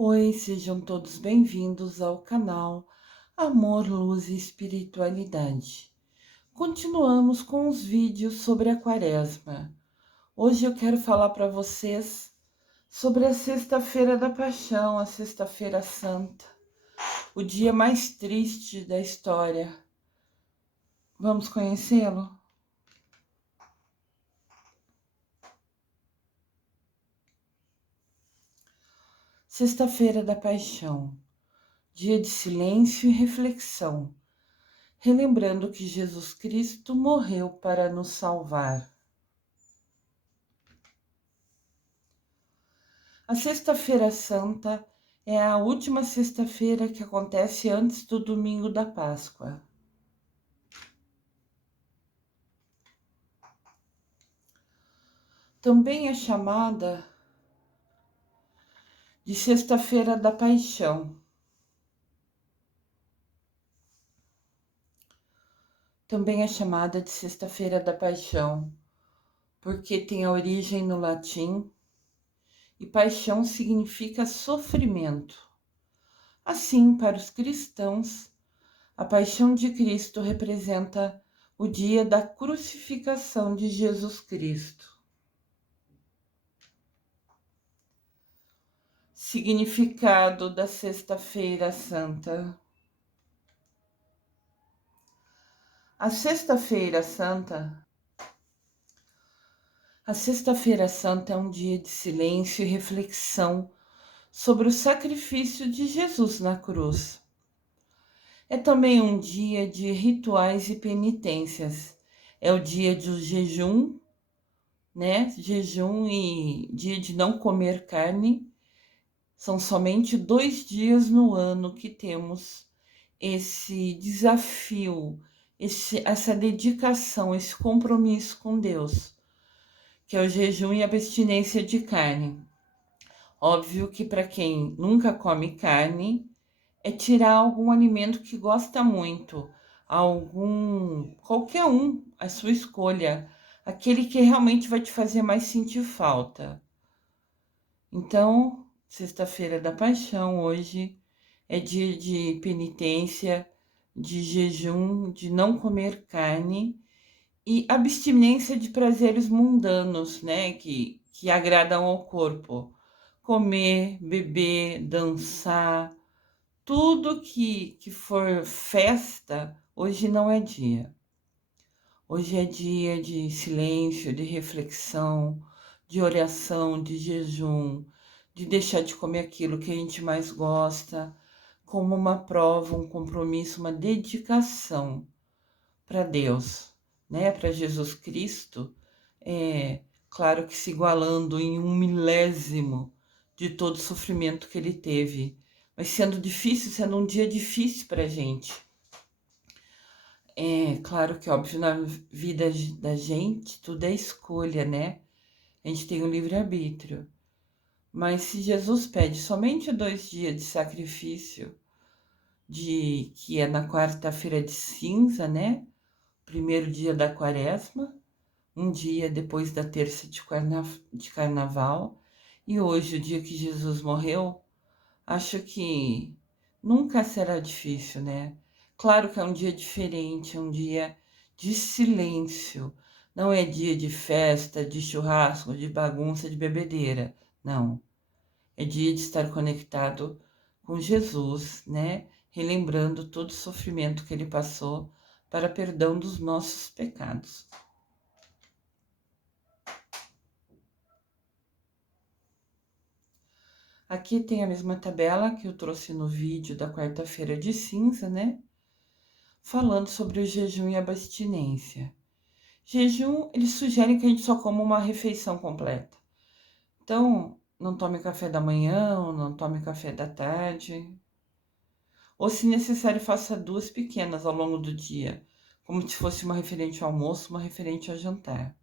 Oi, sejam todos bem-vindos ao canal Amor, Luz e Espiritualidade. Continuamos com os vídeos sobre a Quaresma. Hoje eu quero falar para vocês sobre a Sexta-feira da Paixão, a Sexta-feira Santa, o dia mais triste da história. Vamos conhecê-lo? Sexta-feira da Paixão, dia de silêncio e reflexão, relembrando que Jesus Cristo morreu para nos salvar. A Sexta-feira Santa é a última sexta-feira que acontece antes do domingo da Páscoa. Também é chamada de Sexta-feira da Paixão. Também é chamada de Sexta-feira da Paixão, porque tem a origem no latim e paixão significa sofrimento. Assim, para os cristãos, a paixão de Cristo representa o dia da crucificação de Jesus Cristo. Significado da Sexta-feira Santa. A Sexta-feira Santa. A Sexta-feira Santa é um dia de silêncio e reflexão sobre o sacrifício de Jesus na cruz. É também um dia de rituais e penitências. É o dia do jejum, né? Jejum e dia de não comer carne. São somente 2 dias no ano que temos esse desafio, essa dedicação, esse compromisso com Deus, que é o jejum e abstinência de carne. Óbvio que para quem nunca come carne, é tirar algum alimento que gosta muito, qualquer um, a sua escolha, aquele que realmente vai te fazer mais sentir falta. Então, Sexta-feira da Paixão, hoje é dia de penitência, de jejum, de não comer carne e abstinência de prazeres mundanos, né, que agradam ao corpo. Comer, beber, dançar, tudo que for festa, hoje não é dia. Hoje é dia de silêncio, de reflexão, de oração, de jejum, de deixar de comer aquilo que a gente mais gosta, como uma prova, um compromisso, uma dedicação para Deus, né? Para Jesus Cristo, claro que se igualando em 1/1000 de todo o sofrimento que ele teve, mas sendo difícil, sendo um dia difícil para a gente. É claro que, óbvio, na vida da gente, tudo é escolha, né? A gente tem o livre-arbítrio. Mas se Jesus pede somente 2 dias de sacrifício, que é na quarta-feira de cinza, né? Primeiro dia da Quaresma, um dia depois da terça de carnaval, e hoje, o dia que Jesus morreu, acho que nunca será difícil, né? Claro que é um dia diferente, é um dia de silêncio. Não é dia de festa, de churrasco, de bagunça, de bebedeira. Não. É dia de estar conectado com Jesus, né? Relembrando todo o sofrimento que ele passou para perdão dos nossos pecados. Aqui tem a mesma tabela que eu trouxe no vídeo da quarta-feira de cinza, né? Falando sobre o jejum e abstinência. Jejum, eles sugerem que a gente só coma uma refeição completa. Então, não tome café da manhã, ou não tome café da tarde. Ou, se necessário, faça 2 pequenas ao longo do dia, como se fosse uma referente ao almoço, uma referente ao jantar.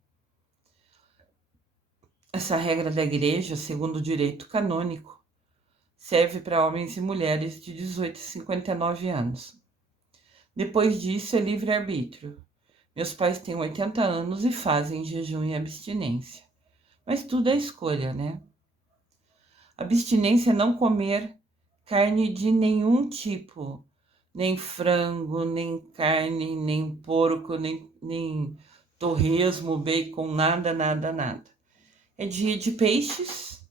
Essa regra da igreja, segundo o direito canônico, serve para homens e mulheres de 18 a 59 anos. Depois disso é livre-arbítrio. Meus pais têm 80 anos e fazem jejum e abstinência. Mas tudo é escolha, né? Abstinência é não comer carne de nenhum tipo, nem frango, nem carne, nem porco, nem torresmo, bacon, nada, nada, nada. É dia de peixes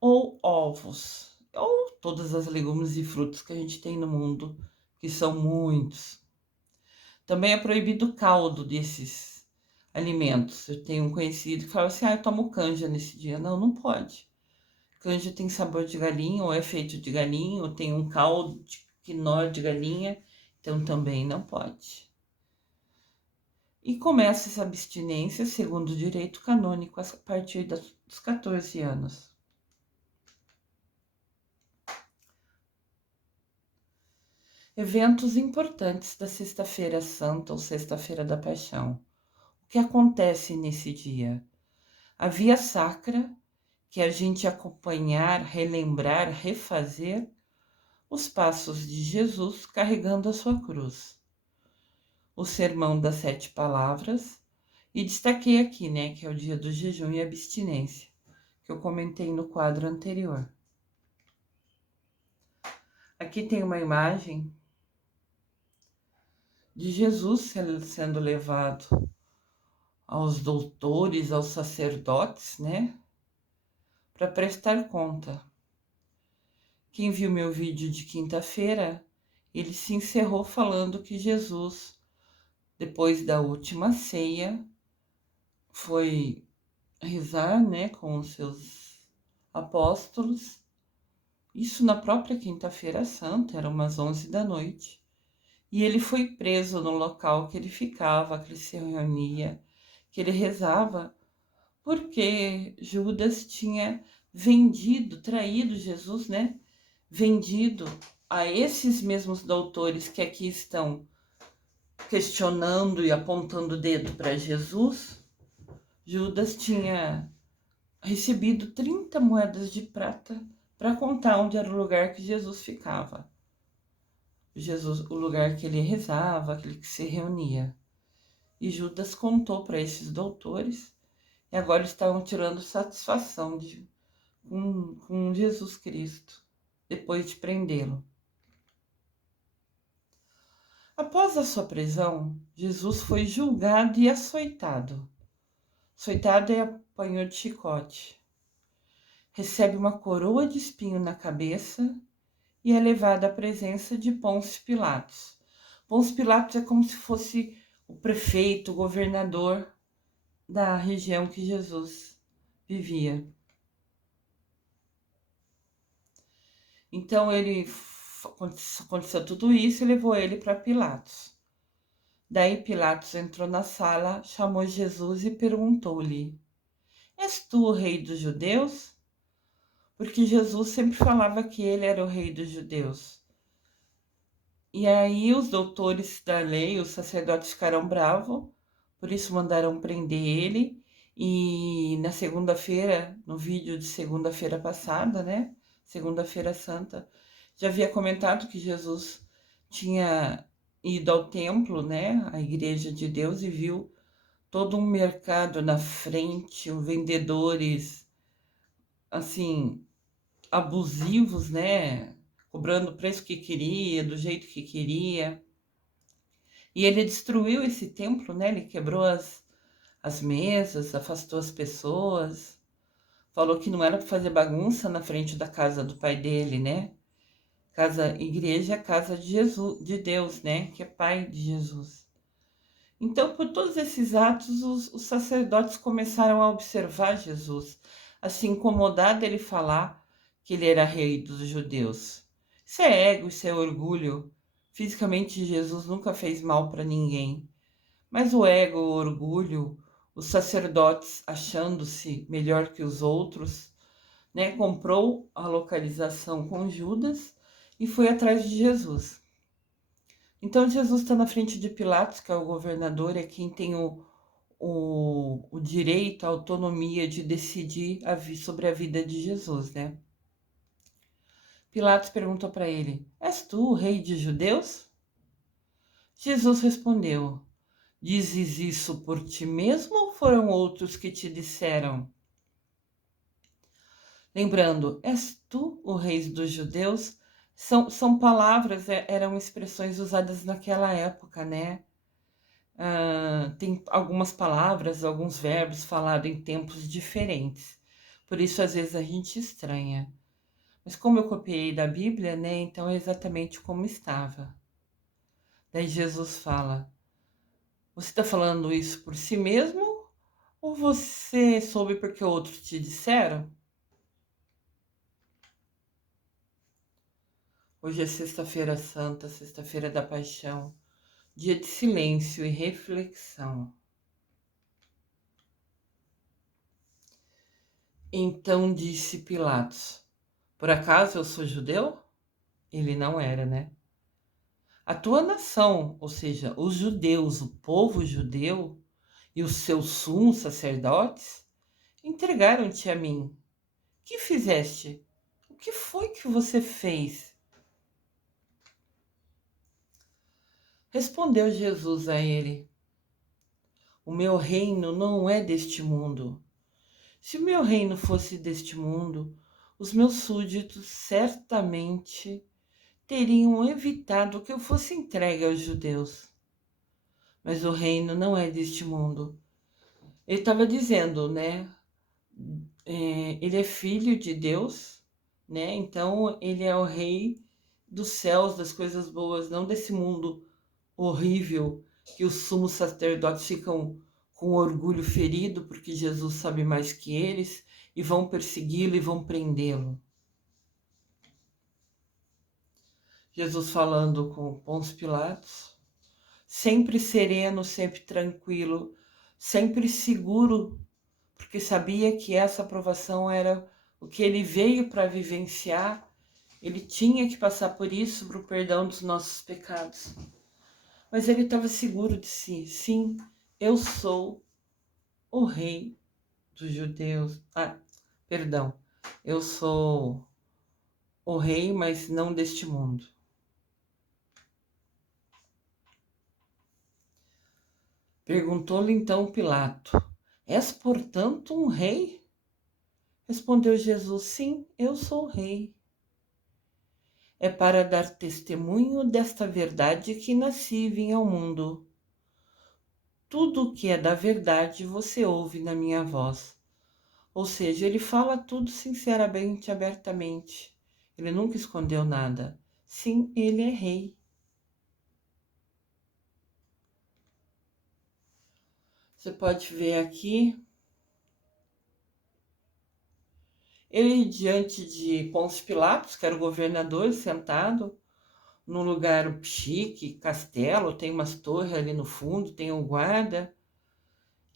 ou ovos, ou todas as legumes e frutos que a gente tem no mundo, que são muitos. Também é proibido o caldo desses alimentos. Eu tenho um conhecido que fala assim: eu tomo canja nesse dia. Não, não pode. Canja tem sabor de galinha, ou é feito de galinha, ou tem um caldo de quinó de galinha, então também não pode. E começa essa abstinência, segundo o direito canônico, a partir dos 14 anos. Eventos importantes da Sexta-feira Santa ou Sexta-feira da Paixão. O que acontece nesse dia? A Via Sacra, que é a gente acompanhar, relembrar, refazer os passos de Jesus carregando a sua cruz. O Sermão das Sete Palavras, e destaquei aqui, né, que é o dia do jejum e abstinência, que eu comentei no quadro anterior. Aqui tem uma imagem de Jesus sendo levado aos doutores, aos sacerdotes, né, para prestar conta. Quem viu meu vídeo de quinta-feira, ele se encerrou falando que Jesus, depois da última ceia, foi rezar, né, com os seus apóstolos. Isso na própria quinta-feira santa, eram umas 11 da noite. E ele foi preso no local que ele ficava, que ele se reunia, que ele rezava, porque Judas tinha vendido, traído Jesus, né? Vendido a esses mesmos doutores que aqui estão questionando e apontando o dedo para Jesus. Judas tinha recebido 30 moedas de prata para contar onde era o lugar que Jesus ficava. O lugar que ele rezava, aquele que se reunia. E Judas contou para esses doutores e agora estavam tirando satisfação com Jesus Cristo, depois de prendê-lo. Após a sua prisão, Jesus foi julgado e açoitado. Açoitado é apanhou de chicote. Recebe uma coroa de espinho na cabeça e é levado à presença de Pôncio Pilatos. Pôncio Pilatos é como se fosse o prefeito, o governador da região que Jesus vivia. Então aconteceu tudo isso e levou ele para Pilatos. Daí Pilatos entrou na sala, chamou Jesus e perguntou-lhe: És tu o rei dos judeus? Porque Jesus sempre falava que ele era o rei dos judeus. E aí os doutores da lei, os sacerdotes ficaram bravos, por isso mandaram prender ele. E na segunda-feira, no vídeo de segunda-feira passada, né? Segunda-feira Santa, já havia comentado que Jesus tinha ido ao templo, né? A igreja de Deus, e viu todo um mercado na frente, vendedores, assim, abusivos, né? Cobrando o preço que queria, do jeito que queria. E ele destruiu esse templo, né? Ele quebrou as mesas, afastou as pessoas, falou que não era para fazer bagunça na frente da casa do pai dele, né? Igreja é casa de Jesus, de Deus, né? Que é pai de Jesus. Então, por todos esses atos, os sacerdotes começaram a observar Jesus, a se incomodar dele falar que ele era rei dos judeus. Isso é ego, isso é orgulho. Fisicamente, Jesus nunca fez mal para ninguém. Mas o ego, o orgulho, os sacerdotes achando-se melhor que os outros, né, comprou a localização com Judas e foi atrás de Jesus. Então Jesus está na frente de Pilatos, que é o governador, é quem tem o direito, a autonomia de decidir sobre a vida de Jesus, né? Pilatos perguntou para ele: És tu o rei dos judeus? Jesus respondeu: Dizes isso por ti mesmo ou foram outros que te disseram? lembrando: És tu o rei dos judeus? São palavras, eram expressões usadas naquela época, né? Tem algumas palavras, alguns verbos falados em tempos diferentes. Por isso, às vezes, a gente estranha. Mas como eu copiei da Bíblia, né? Então é exatamente como estava. Daí Jesus fala: Você está falando isso por si mesmo? Ou você soube porque outros te disseram? Hoje é Sexta-feira Santa, Sexta-feira da Paixão, dia de silêncio e reflexão. Então disse Pilatos: Por acaso eu sou judeu? Ele não era, né? A tua nação, ou seja, os judeus, o povo judeu e os seus sumos sacerdotes, entregaram-te a mim. Que fizeste? O que foi que você fez? Respondeu Jesus a ele: O meu reino não é deste mundo. Se o meu reino fosse deste mundo, os meus súditos certamente teriam evitado que eu fosse entregue aos judeus. Mas o reino não é deste mundo. Ele estava dizendo, né? Ele é filho de Deus, né? Então ele é o rei dos céus, das coisas boas, não desse mundo horrível que os sumos sacerdotes ficam com orgulho ferido porque Jesus sabe mais que eles e vão persegui-lo e vão prendê-lo. Jesus falando com Pôncio Pilatos, sempre sereno, sempre tranquilo, sempre seguro, porque sabia que essa aprovação era o que ele veio para vivenciar. Ele tinha que passar por isso para o perdão dos nossos pecados. Mas ele estava seguro de si. Sim, eu sou o rei dos judeus. Perdão. Eu sou o rei, mas não deste mundo. Perguntou-lhe então Pilato: És, portanto, um rei? Respondeu Jesus: Sim, eu sou o rei. É para dar testemunho desta verdade que nasci e vim ao mundo. Tudo o que é da verdade você ouve na minha voz. Ou seja, ele fala tudo sinceramente, abertamente. Ele nunca escondeu nada. Sim, ele é rei. Você pode ver aqui, ele diante de Pôncio Pilatos, que era o governador, sentado num lugar chique, castelo, tem umas torres ali no fundo, tem um guarda.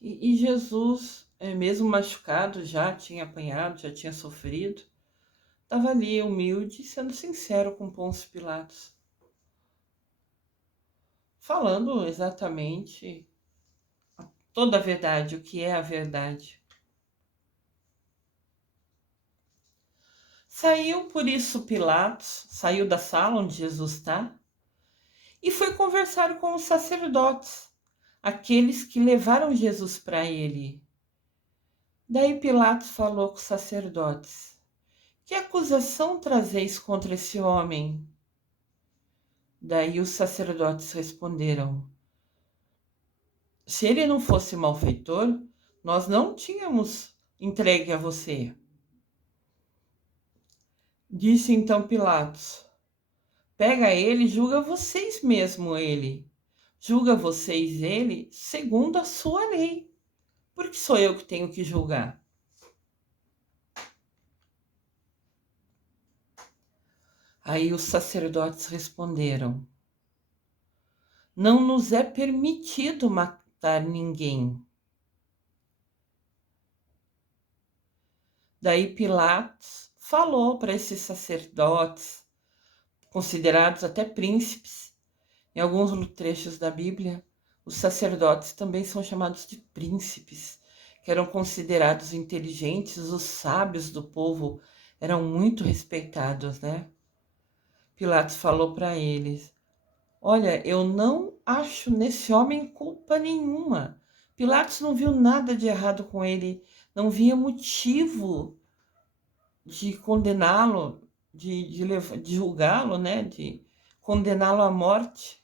E Jesus, mesmo machucado, já tinha apanhado, já tinha sofrido, estava ali humilde, sendo sincero com Pôncio Pilatos, falando exatamente toda a verdade, o que é a verdade. Saiu por isso Pilatos, saiu da sala onde Jesus está, e foi conversar com os sacerdotes, aqueles que levaram Jesus para ele. Daí Pilatos falou com os sacerdotes: Que acusação trazeis contra esse homem? Daí os sacerdotes responderam: Se ele não fosse malfeitor, nós não tínhamos entregue a você. Disse então Pilatos: Pega ele e julga vocês mesmo ele. Julga vocês ele segundo a sua lei. Porque sou eu que tenho que julgar. Aí os sacerdotes responderam: Não nos é permitido matar ninguém. Daí Pilatos falou para esses sacerdotes, considerados até príncipes. Em alguns trechos da Bíblia, os sacerdotes também são chamados de príncipes, que eram considerados inteligentes, os sábios do povo eram muito respeitados, né? Pilatos falou para eles: Olha, eu não acho nesse homem culpa nenhuma. Pilatos não viu nada de errado com ele, não via motivo de condená-lo, de julgá-lo, né? De condená-lo à morte.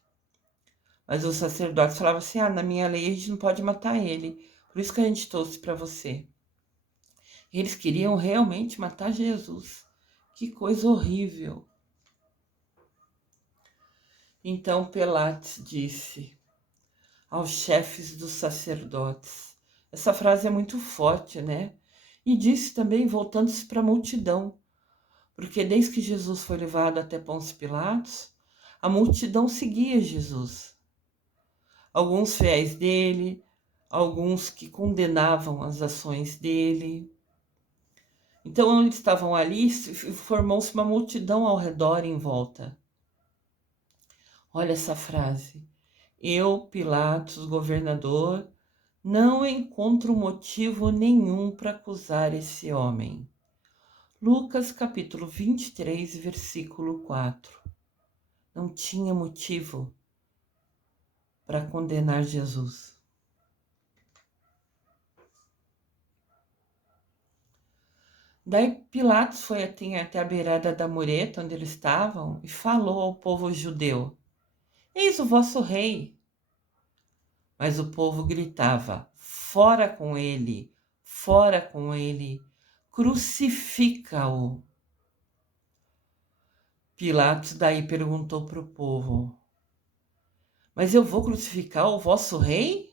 Mas os sacerdotes falavam assim: na minha lei a gente não pode matar ele. Por isso que a gente trouxe para você. Eles queriam realmente matar Jesus. Que coisa horrível. Então Pilatos disse aos chefes dos sacerdotes. Essa frase é muito forte, né? E disse também, voltando-se para a multidão, porque desde que Jesus foi levado até Pôncio Pilatos, a multidão seguia Jesus. Alguns fiéis dele, alguns que condenavam as ações dele. Então, eles estavam ali, formou-se uma multidão ao redor em volta. Olha essa frase. Eu, Pilatos, governador, não encontro motivo nenhum para acusar esse homem. Lucas capítulo 23, versículo 4. Não tinha motivo para condenar Jesus. Daí Pilatos foi até a beirada da mureta onde eles estavam e falou ao povo judeu: Eis o vosso rei. Mas o povo gritava: Fora com ele, fora com ele, crucifica-o. Pilatos daí perguntou para o povo: Mas eu vou crucificar o vosso rei?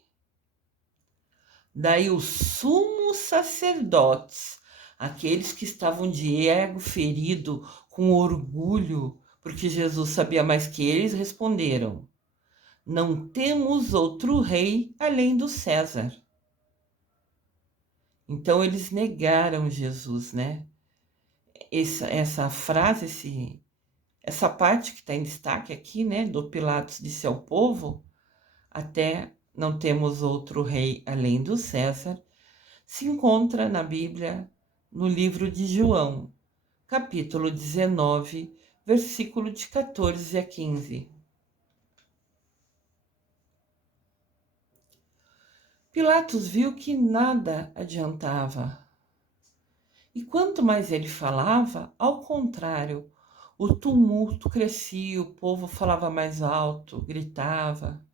Daí os sumos sacerdotes, aqueles que estavam de ego ferido, com orgulho, porque Jesus sabia mais que eles, responderam: Não temos outro rei além do César. Então eles negaram Jesus, né? Essa frase, essa parte que está em destaque aqui, né? Do Pilatos disse ao povo, até não temos outro rei além do César, se encontra na Bíblia, no livro de João, capítulo 19, versículo de 14 a 15. Pilatos viu que nada adiantava. E quanto mais ele falava, ao contrário, o tumulto crescia, o povo falava mais alto, gritava.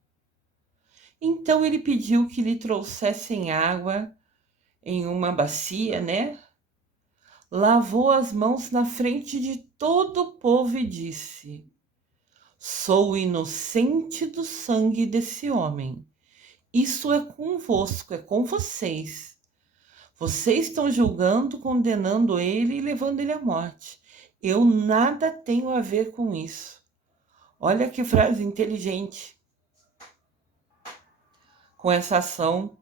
Então ele pediu que lhe trouxessem água em uma bacia, né? Lavou as mãos na frente de todo o povo e disse: Sou inocente do sangue desse homem. Isso é convosco, é com vocês. Vocês estão julgando, condenando ele e levando ele à morte. Eu nada tenho a ver com isso. Olha que frase inteligente. Com essa ação,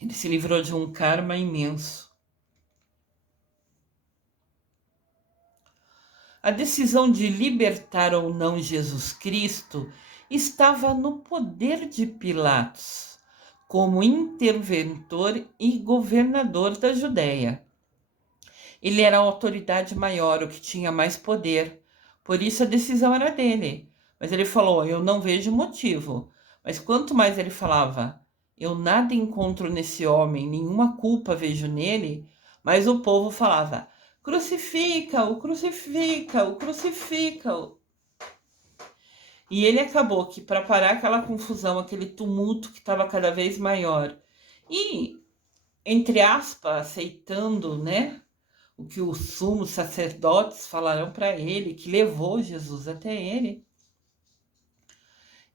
ele se livrou de um karma imenso. A decisão de libertar ou não Jesus Cristo estava no poder de Pilatos, como interventor e governador da Judéia. Ele era a autoridade maior, o que tinha mais poder. Por isso a decisão era dele. Mas ele falou: Eu não vejo motivo. Mas quanto mais ele falava: Eu nada encontro nesse homem, nenhuma culpa vejo nele, mais o povo falava: Crucifica-o, crucifica-o, crucifica-o. E ele acabou que, para parar aquela confusão, aquele tumulto que estava cada vez maior, e, entre aspas, aceitando, né, o que os sumos sacerdotes falaram para ele, que levou Jesus até ele,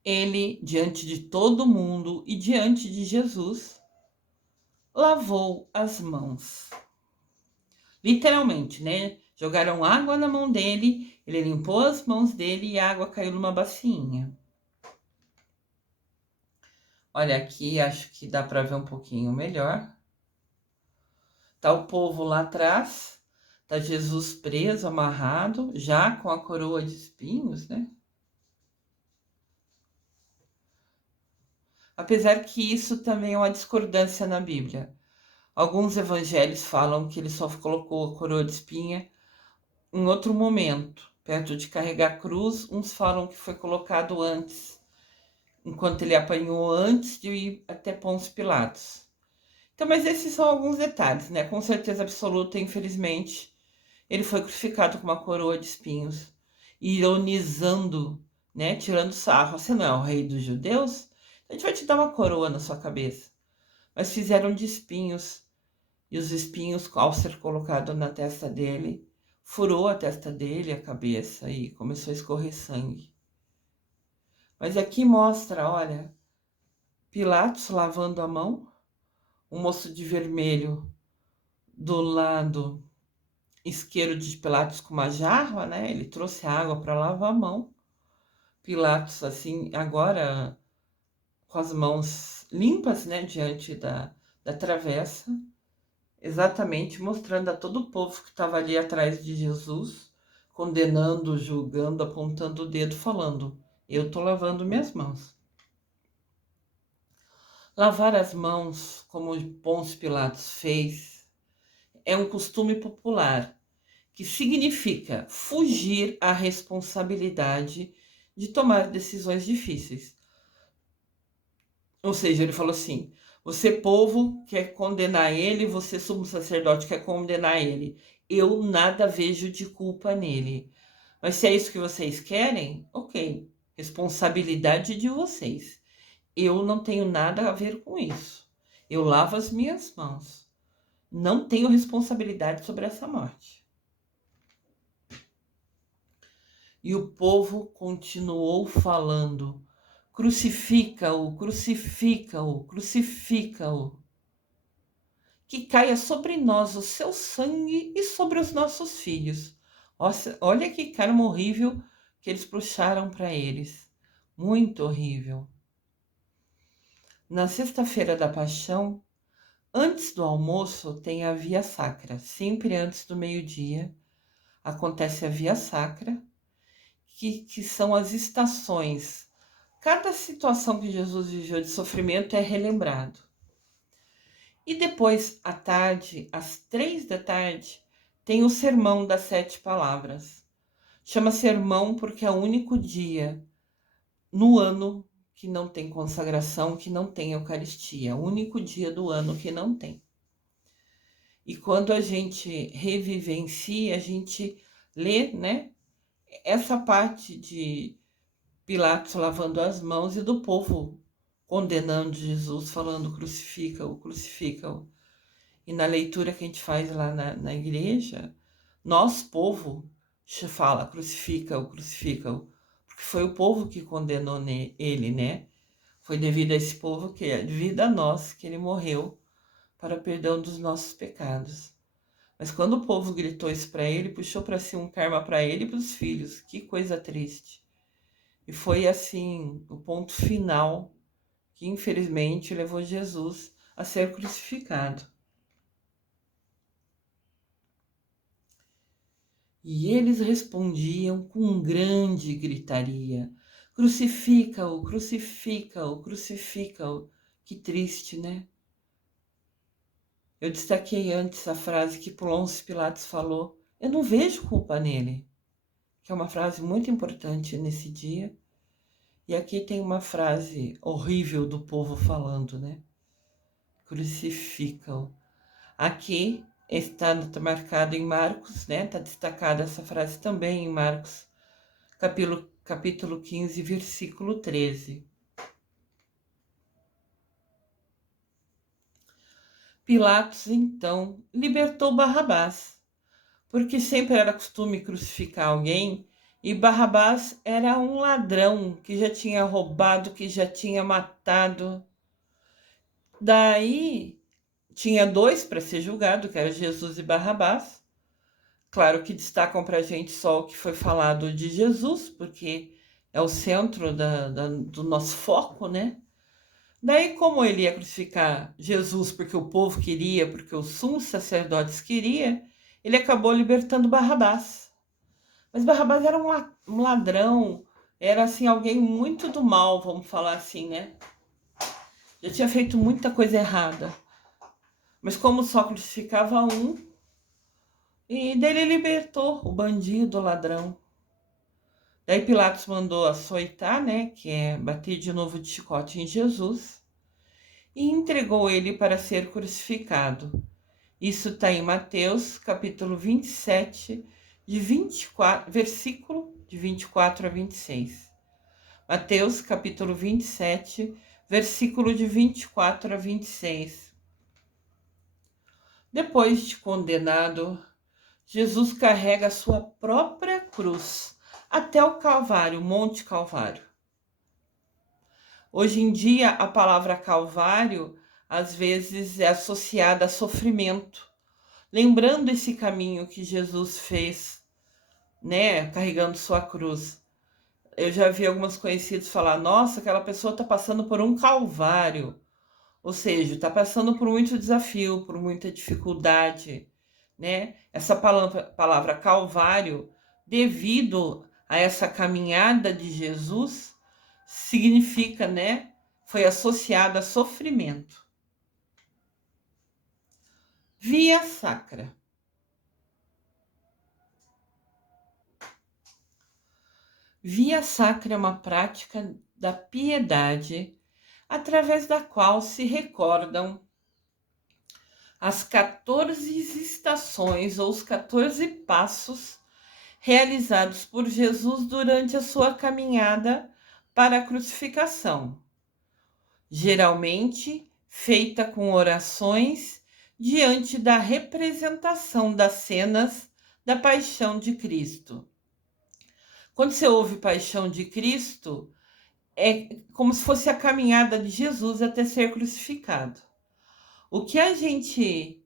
ele, diante de todo mundo e diante de Jesus, lavou as mãos. Literalmente, né? Jogaram água na mão dele, ele limpou as mãos dele e a água caiu numa bacinha. Olha aqui, acho que dá para ver um pouquinho melhor. Tá o povo lá atrás, tá Jesus preso, amarrado, já com a coroa de espinhos, né? Apesar que isso também é uma discordância na Bíblia. Alguns evangelhos falam que ele só colocou a coroa de espinha em outro momento, perto de carregar a cruz. Uns falam que foi colocado antes, enquanto ele apanhou antes de ir até Pôncio Pilatos. Então, mas esses são alguns detalhes, né? Com certeza absoluta, infelizmente, Ele foi crucificado com uma coroa de espinhos, ironizando, né, tirando sarro. Você não é o rei dos judeus? A gente vai te dar uma coroa na sua cabeça. Mas fizeram de espinhos, e os espinhos, ao ser colocado na testa dele, furou a testa dele, a cabeça, e começou a escorrer sangue. Mas aqui mostra, olha, Pilatos lavando a mão, o moço de vermelho do lado esquerdo de Pilatos com uma jarra, né? Ele trouxe água para lavar a mão. Pilatos, assim, agora com as mãos limpas, né? Diante da travessa, exatamente mostrando a todo o povo que estava ali atrás de Jesus, condenando, julgando, apontando o dedo, falando: eu estou lavando minhas mãos. Lavar as mãos, como Pôncio Pilatos fez, é um costume popular que significa fugir à responsabilidade de tomar decisões difíceis. Ou seja, ele falou assim: você, povo, quer condenar ele, você, sumo sacerdote, quer condenar ele. Eu nada vejo de culpa nele. Mas se é isso que vocês querem, ok. Responsabilidade de vocês. Eu não tenho nada a ver com isso. Eu lavo as minhas mãos. Não tenho responsabilidade sobre essa morte. E o povo continuou falando: crucifica-o, crucifica-o, crucifica-o. Que caia sobre nós o seu sangue e sobre os nossos filhos. Olha que karma horrível que eles puxaram para eles. Muito horrível. Na sexta-feira da Paixão, antes do almoço, tem a Via Sacra. Sempre antes do meio-dia acontece a Via Sacra, que são as estações. Cada situação que Jesus viveu de sofrimento é relembrado. E depois, à tarde, às 3 da tarde, tem o Sermão das 7 Palavras. Chama sermão porque é o único dia no ano que não tem consagração, que não tem Eucaristia. É o único dia do ano que não tem. E quando a gente revivencia, a gente lê, né, essa parte de Pilatos lavando as mãos e do povo condenando Jesus, falando crucifica-o, crucifica-o. E na leitura que a gente faz lá na igreja, nós, povo, fala crucifica-o, crucifica-o. Porque foi o povo que condenou ele, né? Foi devido a esse povo que é devido a nós que ele morreu para perdão dos nossos pecados. Mas quando o povo gritou isso para ele, puxou para si um karma para ele e para os filhos. Que coisa triste. E foi assim o ponto final que infelizmente levou Jesus a ser crucificado. E eles respondiam com grande gritaria: crucifica-o, crucifica-o, crucifica-o. Que triste, né? Eu destaquei antes a frase que Pôncio Pilatos falou: eu não vejo culpa nele, que é uma frase muito importante nesse dia. E aqui tem uma frase horrível do povo falando, né? Crucifica-o. Aqui está marcado em Marcos, né? Está destacada essa frase também em Marcos, capítulo 15, versículo 13. Pilatos, então, libertou Barrabás, porque sempre era costume crucificar alguém, e Barrabás era um ladrão que já tinha roubado, que já tinha matado. Daí tinha dois para ser julgado, que era Jesus e Barrabás. Claro que destacam para a gente só o que foi falado de Jesus, porque é o centro do nosso foco, né? Daí, como ele ia crucificar Jesus porque o povo queria, porque os sumos sacerdotes queriam, ele acabou libertando Barrabás. Mas Barrabás era um ladrão, era assim alguém muito do mal, vamos falar assim, né? Já tinha feito muita coisa errada. Mas como só crucificava um, e dele libertou o bandido, o ladrão. Daí Pilatos mandou açoitar, né, que é bater de novo de chicote em Jesus, e entregou ele para ser crucificado. Isso está em Mateus, capítulo 27, versículo de 24 a 26. Mateus, capítulo 27, versículo de 24 a 26. Depois de condenado, Jesus carrega a sua própria cruz até o Calvário, Monte Calvário. Hoje em dia, a palavra Calvário às vezes é associada a sofrimento, lembrando esse caminho que Jesus fez, né, carregando sua cruz. Eu já vi alguns conhecidos falar: nossa, aquela pessoa está passando por um calvário, ou seja, está passando por muito desafio, por muita dificuldade, né? Essa palavra calvário, devido a essa caminhada de Jesus, significa, né? Foi associada a sofrimento. Via sacra. Via sacra é uma prática da piedade através da qual se recordam as 14 estações ou os 14 passos realizados por Jesus durante a sua caminhada para a crucificação, geralmente feita com orações diante da representação das cenas da Paixão de Cristo. Quando você ouve Paixão de Cristo, é como se fosse a caminhada de Jesus até ser crucificado. O que a gente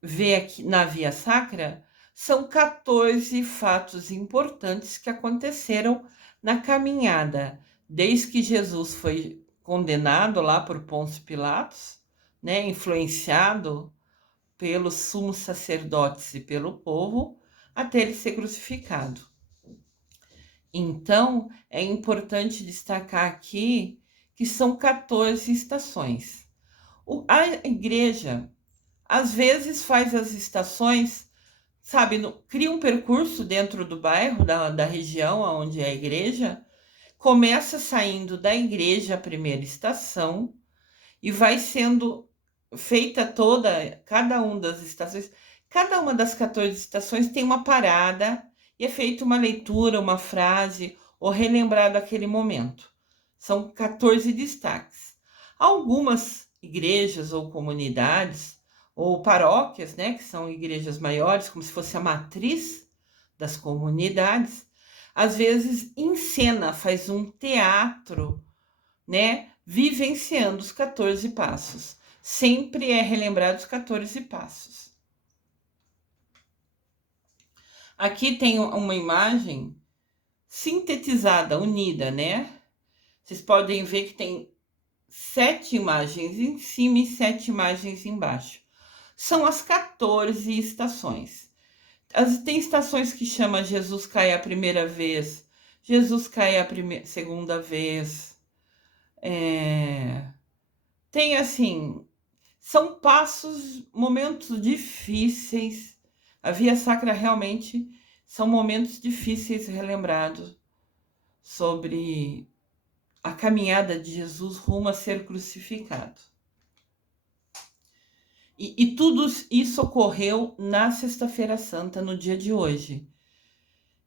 vê aqui na Via Sacra são 14 fatos importantes que aconteceram na caminhada, desde que Jesus foi condenado lá por Pôncio Pilatos, né, influenciado pelos sumos sacerdotes e pelo povo, até ele ser crucificado. Então, é importante destacar aqui que são 14 estações. A igreja, às vezes, faz as estações, sabe, cria um percurso dentro do bairro, da região onde é a igreja, começa saindo da igreja a primeira estação e vai sendo feita cada uma das estações. Cada uma das 14 estações tem uma parada e é feita uma leitura, uma frase ou relembrado aquele momento. São 14 destaques. Algumas igrejas ou comunidades ou paróquias, né, que são igrejas maiores, como se fosse a matriz das comunidades, às vezes encena, faz um teatro, né, vivenciando os 14 passos. Sempre é relembrado os 14 passos. Aqui tem uma imagem sintetizada, unida, né? Vocês podem ver que tem 7 imagens em cima e 7 imagens embaixo. São as 14 estações. Tem estações que chama Jesus cai a primeira vez, Jesus cai a segunda vez. Tem assim, são passos, momentos difíceis. A Via Sacra realmente são momentos difíceis relembrados sobre a caminhada de Jesus rumo a ser crucificado. E tudo isso ocorreu na Sexta-feira Santa, no dia de hoje.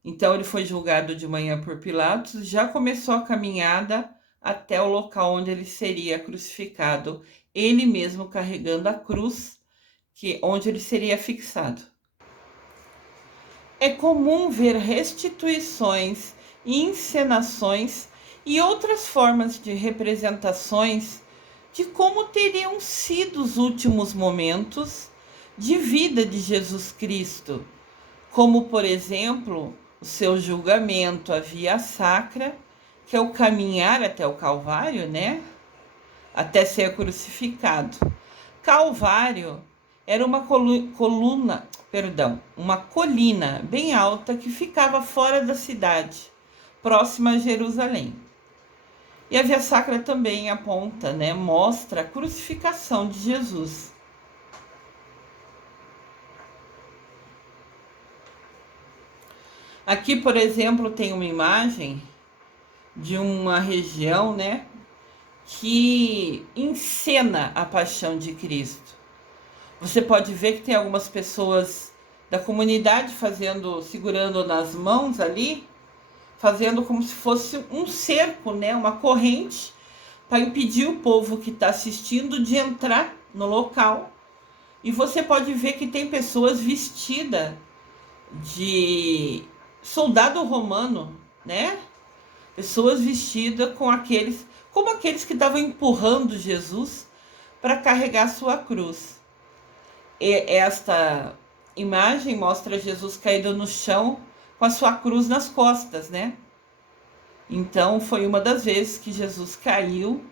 Então ele foi julgado de manhã por Pilatos, já começou a caminhada até o local onde ele seria crucificado, ele mesmo carregando a cruz, onde ele seria fixado. É comum ver restituições, encenações e outras formas de representações de como teriam sido os últimos momentos de vida de Jesus Cristo, como, por exemplo, o seu julgamento, a Via Sacra, que é o caminhar até o Calvário, né? Até ser crucificado. Calvário era uma uma colina bem alta que ficava fora da cidade, próxima a Jerusalém. E a Via Sacra também aponta, né, mostra a crucificação de Jesus. Aqui, por exemplo, tem uma imagem de uma região, né, que encena a paixão de Cristo. Você pode ver que tem algumas pessoas da comunidade segurando nas mãos ali, fazendo como se fosse um cerco, né? Uma corrente para impedir o povo que está assistindo de entrar no local. E você pode ver que tem pessoas vestidas de soldado romano, né? Pessoas vestidas como aqueles que estavam empurrando Jesus para carregar sua cruz. E esta imagem mostra Jesus caído no chão com a sua cruz nas costas, né? Então foi uma das vezes que Jesus caiu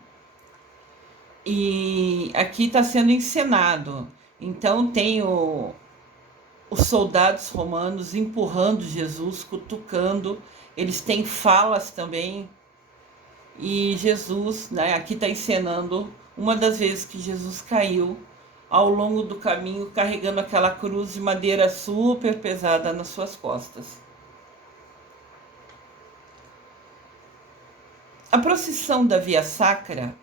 e aqui está sendo encenado. Então tem os soldados romanos empurrando Jesus, cutucando. Eles têm falas também. E Jesus, né, aqui está encenando uma das vezes que Jesus caiu ao longo do caminho, carregando aquela cruz de madeira super pesada nas suas costas. A procissão da Via Sacra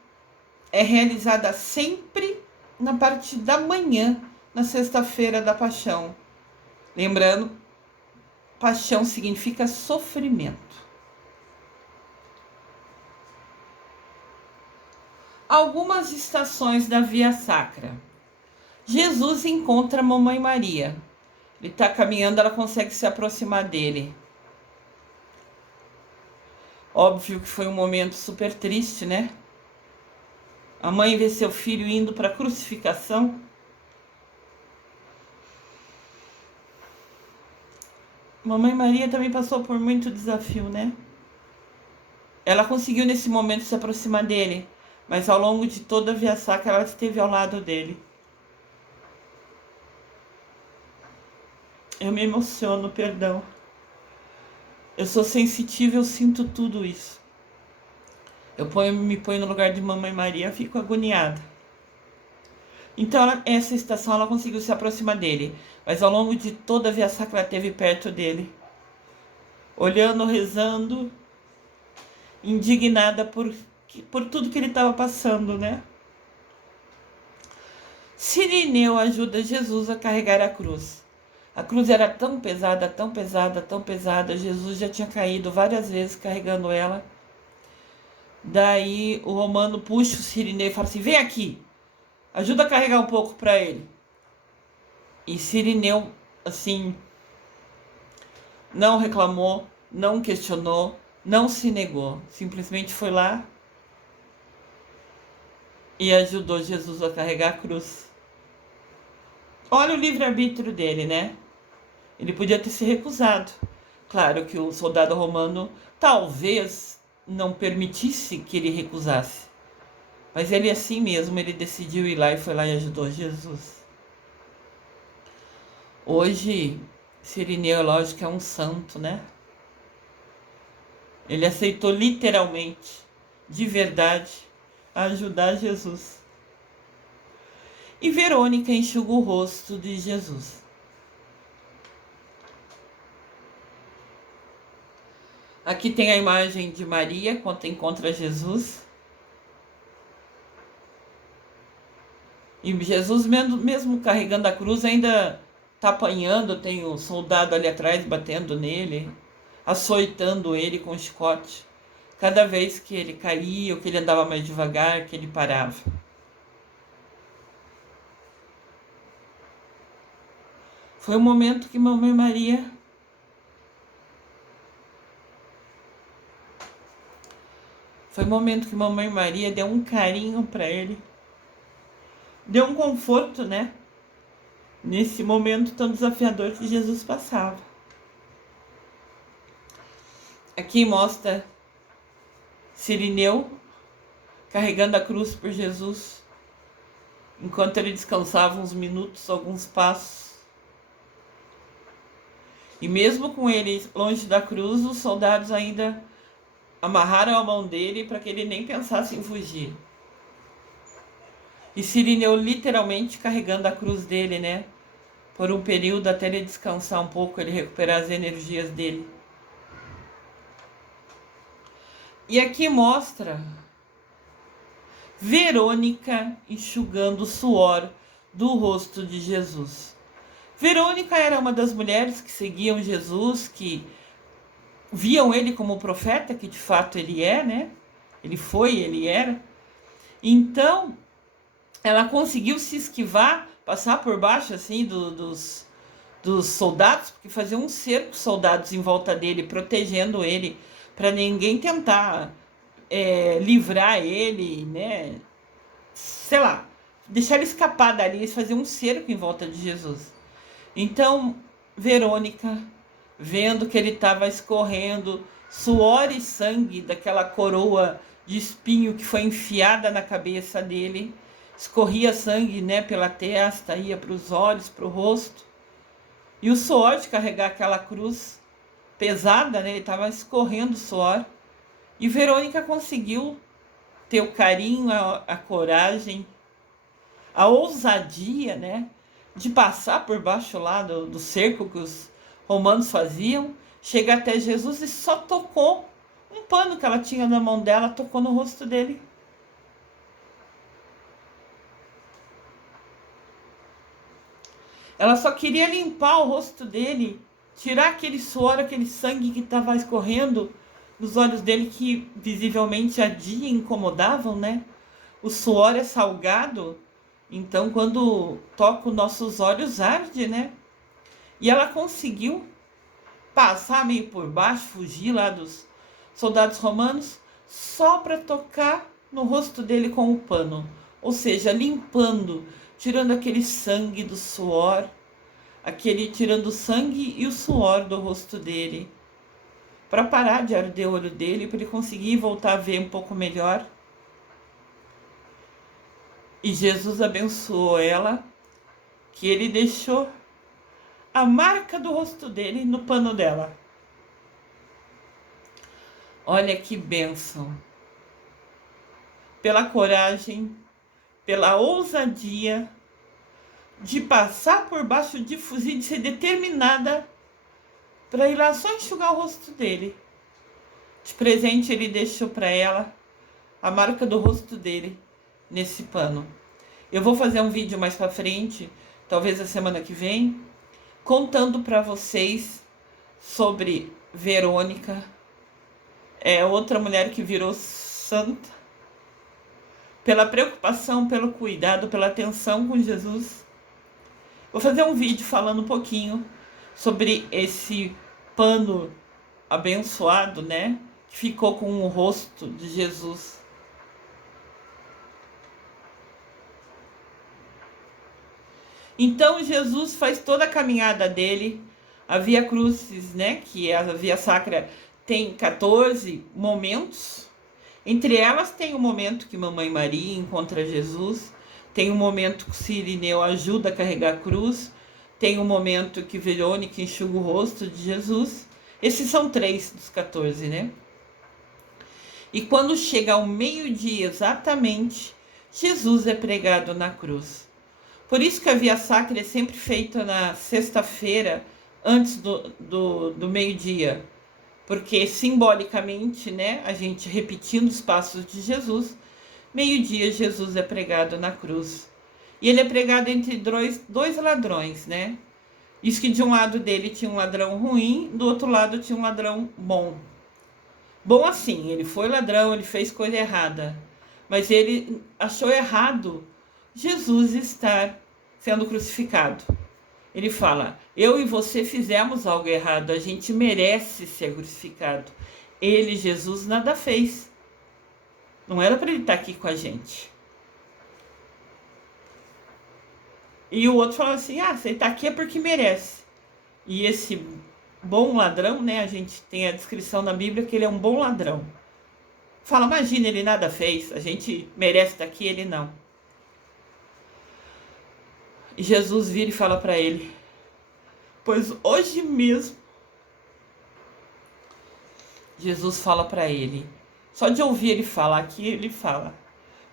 é realizada sempre na parte da manhã, na sexta-feira da Paixão. Lembrando, paixão significa sofrimento. Algumas estações da Via Sacra. Jesus encontra a Mamãe Maria. Ele está caminhando, ela consegue se aproximar dele. Óbvio que foi um momento super triste, né? A mãe vê seu filho indo para a crucificação. Mamãe Maria também passou por muito desafio, né? Ela conseguiu nesse momento se aproximar dele, mas ao longo de toda a Via Sacra ela esteve ao lado dele. Eu me emociono, perdão. Eu sou sensitível, eu sinto tudo isso. Me ponho no lugar de Mamãe Maria, fico agoniada. Então, essa estação, ela conseguiu se aproximar dele. Mas ao longo de toda a Via Sacra, ela esteve perto dele. Olhando, rezando, indignada por tudo que ele estava passando, né? Cirineu ajuda Jesus a carregar a cruz. A cruz era tão pesada, tão pesada, tão pesada. Jesus já tinha caído várias vezes carregando ela. Daí o romano puxa o Cirineu e fala assim: vem aqui, ajuda a carregar um pouco para ele. E Cirineu, assim, não reclamou, não questionou, não se negou. Simplesmente foi lá e ajudou Jesus a carregar a cruz. Olha o livre-arbítrio dele, né? Ele podia ter se recusado. Claro que o soldado romano talvez não permitisse que ele recusasse. Mas ele assim mesmo, ele decidiu ir lá e foi lá e ajudou Jesus. Hoje, Cirineu, lógico, é um santo, né? Ele aceitou literalmente, de verdade, ajudar Jesus. E Verônica enxuga o rosto de Jesus. Aqui tem a imagem de Maria quando encontra Jesus. E Jesus, mesmo carregando a cruz, ainda está apanhando. Tem o soldado ali atrás batendo nele, açoitando ele com o chicote. Cada vez que ele caía, ou que ele andava mais devagar, que ele parava. Foi um momento que Mamãe Maria deu um carinho para ele. Deu um conforto, né? Nesse momento tão desafiador que Jesus passava. Aqui mostra Cirineu carregando a cruz por Jesus, enquanto ele descansava uns minutos, alguns passos. E mesmo com ele longe da cruz, os soldados ainda amarraram a mão dele para que ele nem pensasse em fugir. E Cirineu literalmente carregando a cruz dele, né? Por um período até ele descansar um pouco, ele recuperar as energias dele. E aqui mostra Verônica enxugando o suor do rosto de Jesus. Verônica era uma das mulheres que seguiam Jesus, que viam ele como profeta, que de fato ele é, né? Ele foi, ele era. Então, ela conseguiu se esquivar, passar por baixo assim dos soldados, porque faziam um cerco de soldados em volta dele, protegendo ele, para ninguém tentar livrar ele, né? Sei lá, deixar ele escapar dali. Eles faziam um cerco em volta de Jesus. Então, Verônica, vendo que ele estava escorrendo suor e sangue daquela coroa de espinho que foi enfiada na cabeça dele, escorria sangue, né, pela testa, ia para os olhos, para o rosto, e o suor de carregar aquela cruz pesada, né, ele estava escorrendo suor, e Verônica conseguiu ter o carinho, a coragem, a ousadia, né, de passar por baixo lá do cerco que os romanos faziam, chega até Jesus e só tocou um pano que ela tinha na mão dela, tocou no rosto dele. Ela só queria limpar o rosto dele, tirar aquele suor, aquele sangue que estava escorrendo nos olhos dele, que visivelmente ardia e incomodavam, né? O suor é salgado, então quando toca os nossos olhos arde, né? E ela conseguiu passar meio por baixo, fugir lá dos soldados romanos, só para tocar no rosto dele com o pano. Ou seja, limpando, tirando aquele sangue do suor, tirando o sangue e o suor do rosto dele, para parar de arder o olho dele, para ele conseguir voltar a ver um pouco melhor. E Jesus abençoou ela, que ele deixou a marca do rosto dele no pano dela. Olha que bênção! Pela coragem, pela ousadia de passar por baixo de fuzil, de ser determinada para ir lá só enxugar o rosto dele. De presente ele deixou para ela a marca do rosto dele nesse pano. Eu vou fazer um vídeo mais para frente, talvez a semana que vem, contando para vocês sobre Verônica, outra mulher que virou santa, pela preocupação, pelo cuidado, pela atenção com Jesus. Vou fazer um vídeo falando um pouquinho sobre esse pano abençoado, né? Que ficou com o rosto de Jesus. Então Jesus faz toda a caminhada dele. A Via Crucis, né? Que é a Via Sacra, tem 14 momentos. Entre elas tem o momento que Mamãe Maria encontra Jesus. Tem o momento que Cirineu ajuda a carregar a cruz. Tem o momento que Verônica enxuga o rosto de Jesus. Esses são 3 dos 14, né? E quando chega ao meio-dia exatamente, Jesus é pregado na cruz. Por isso que a Via Sacra é sempre feita na sexta-feira, antes do meio-dia. Porque simbolicamente, né, a gente repetindo os passos de Jesus, meio-dia Jesus é pregado na cruz. E ele é pregado entre dois ladrões, né? Isso que de um lado dele tinha um ladrão ruim, do outro lado tinha um ladrão bom. Bom assim, ele foi ladrão, ele fez coisa errada. Mas ele achou errado Jesus estar sendo crucificado. Ele fala, eu e você fizemos algo errado, a gente merece ser crucificado. Ele, Jesus, nada fez. Não era para ele estar aqui com a gente. E o outro fala assim, você está aqui é porque merece. E esse bom ladrão, né, a gente tem a descrição na Bíblia que ele é um bom ladrão. Fala, imagina, ele nada fez, a gente merece estar aqui, ele não. E Jesus vira e fala para ele, pois hoje mesmo, Jesus fala para ele, só de ouvir ele falar aqui, ele fala,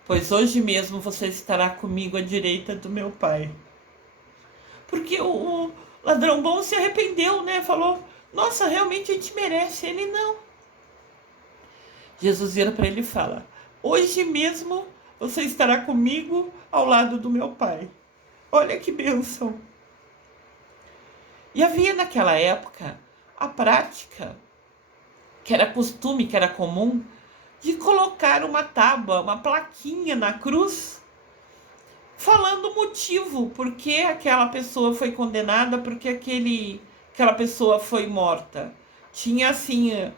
pois hoje mesmo você estará comigo à direita do meu Pai. Porque o ladrão bom se arrependeu, né? Falou, nossa, realmente a gente merece. Ele não. Jesus vira para ele e fala, hoje mesmo você estará comigo ao lado do meu Pai. Olha que bênção! E havia naquela época a prática, que era costume, que era comum, de colocar uma tábua, uma plaquinha na cruz, falando o motivo, por que aquela pessoa foi condenada, por que aquela pessoa foi morta. Tinha assim,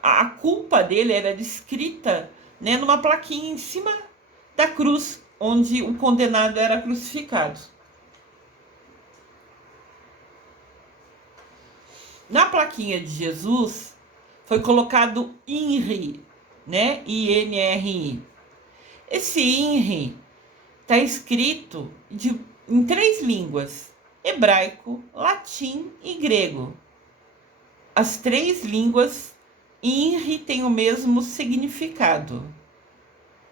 a culpa dele era descrita, né, numa plaquinha em cima da cruz, onde o condenado era crucificado. Na plaquinha de Jesus foi colocado INRI, né? INRI. Esse INRI está escrito em 3 línguas: hebraico, latim e grego. As 3 línguas INRI têm o mesmo significado.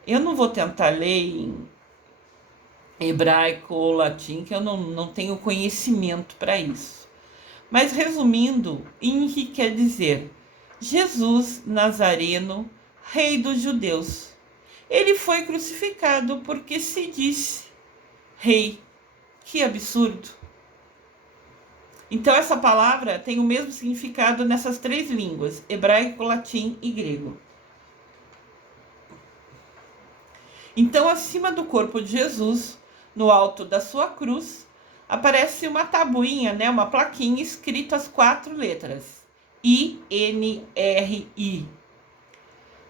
Eu não vou tentar ler em hebraico ou latim, que eu não tenho conhecimento para isso. Mas resumindo, INRI quer dizer Jesus Nazareno, Rei dos Judeus. Ele foi crucificado porque se disse rei. Que absurdo! Então essa palavra tem o mesmo significado nessas 3 línguas: hebraico, latim e grego. Então, acima do corpo de Jesus, no alto da sua cruz, aparece uma tabuinha, né, uma plaquinha escrita as 4 letras: INRI,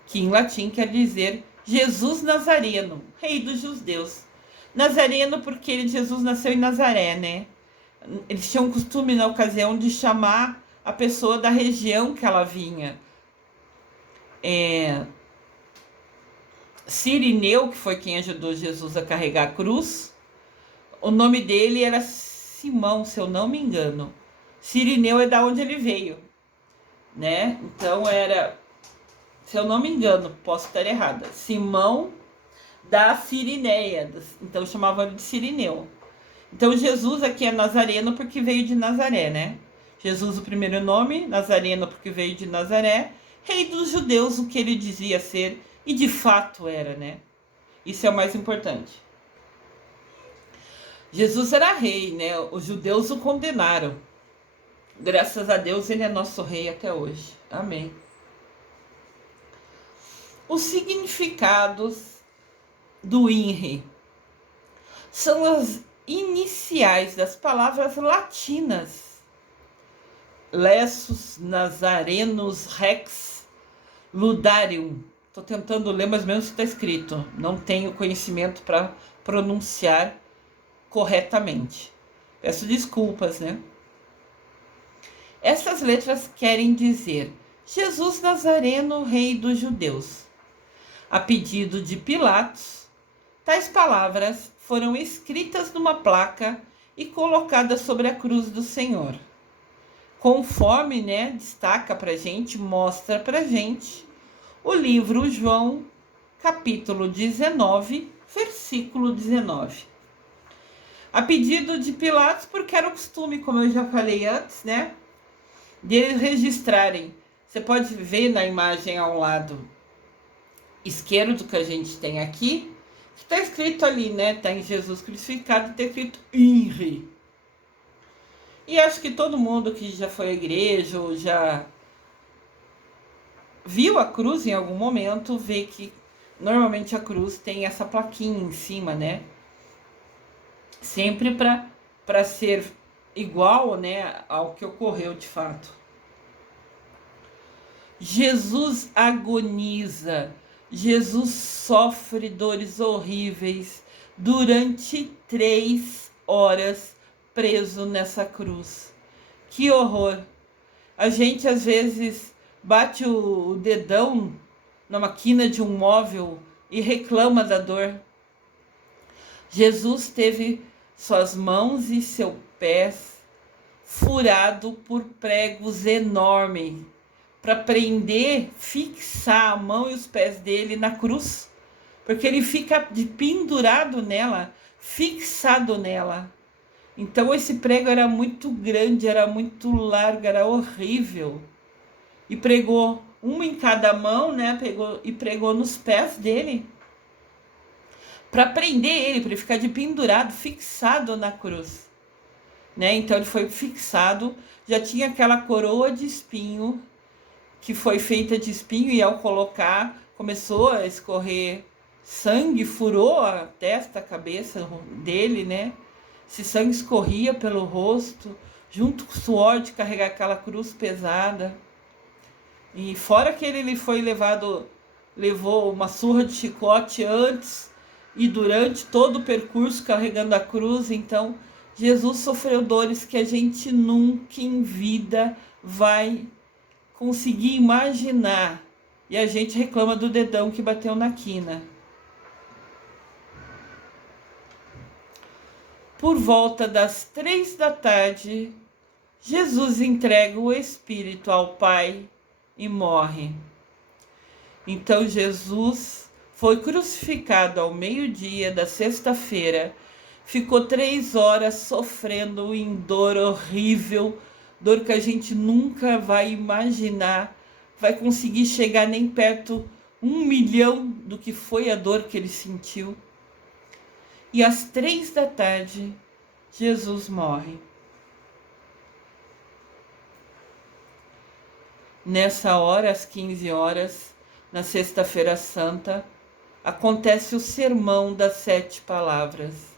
que em latim quer dizer Jesus Nazareno, Rei dos Judeus. Nazareno porque Jesus nasceu em Nazaré, né? Eles tinham costume na ocasião de chamar a pessoa da região que ela vinha. Cirineu, que foi quem ajudou Jesus a carregar a cruz, o nome dele era Simão, se eu não me engano. Cirineu é da onde ele veio, né? Então era, se eu não me engano, posso estar errada, Simão da Cirineia, então chamavam ele de Cirineu. Então Jesus aqui é Nazareno porque veio de Nazaré, né? Jesus o primeiro nome, Nazareno porque veio de Nazaré, Rei dos Judeus, o que ele dizia ser, e de fato era, né? Isso é o mais importante. Jesus era rei, né? Os judeus o condenaram. Graças a Deus ele é nosso rei até hoje. Amém. Os significados do INRI são as iniciais das palavras latinas: Lessus, Nazarenus, Rex, Ludarium. Estou tentando ler, mas mesmo está escrito. Não tenho conhecimento para pronunciar corretamente. Peço desculpas, né? Essas letras querem dizer Jesus Nazareno, Rei dos Judeus. A pedido de Pilatos, tais palavras foram escritas numa placa e colocadas sobre a cruz do Senhor. Conforme, né, destaca pra gente, mostra pra gente o livro João, capítulo 19, versículo 19. A pedido de Pilatos, porque era o costume, como eu já falei antes, né, de eles registrarem. Você pode ver na imagem ao lado esquerdo que a gente tem aqui, que está escrito ali, né? Está em Jesus crucificado, está escrito INRI. E acho que todo mundo que já foi à igreja ou já viu a cruz em algum momento, vê que normalmente a cruz tem essa plaquinha em cima, né? Sempre para ser igual, né, ao que ocorreu de fato. Jesus agoniza, Jesus sofre dores horríveis durante 3 horas preso nessa cruz. Que horror! A gente às vezes bate o dedão na quina de um móvel e reclama da dor. Jesus teve suas mãos e seus pés furado por pregos enormes para prender, fixar a mão e os pés dele na cruz, porque ele fica pendurado nela, fixado nela. Então esse prego era muito grande, era muito largo, era horrível. E pregou uma em cada mão, né? Pregou nos pés dele. para prender ele, para ele ficar de pendurado, fixado na cruz, né? Então ele foi fixado, já tinha aquela coroa de espinho, que foi feita de espinho, e ao colocar, começou a escorrer sangue, furou a testa, a cabeça dele, né? Esse sangue escorria pelo rosto, junto com o suor de carregar aquela cruz pesada. E fora que ele foi levou uma surra de chicote antes e durante todo o percurso carregando a cruz. Então, Jesus sofreu dores que a gente nunca em vida vai conseguir imaginar. E a gente reclama do dedão que bateu na quina. Por volta das 3 da tarde, Jesus entrega o Espírito ao Pai e morre. Então Jesus foi crucificado ao meio-dia da sexta-feira, ficou 3 horas sofrendo em dor horrível, dor que a gente nunca vai imaginar, vai conseguir chegar nem perto 1 milhão do que foi a dor que ele sentiu. E às 3 da tarde, Jesus morre. Nessa hora, às 15 horas, na Sexta-feira Santa, acontece o Sermão das 7 Palavras.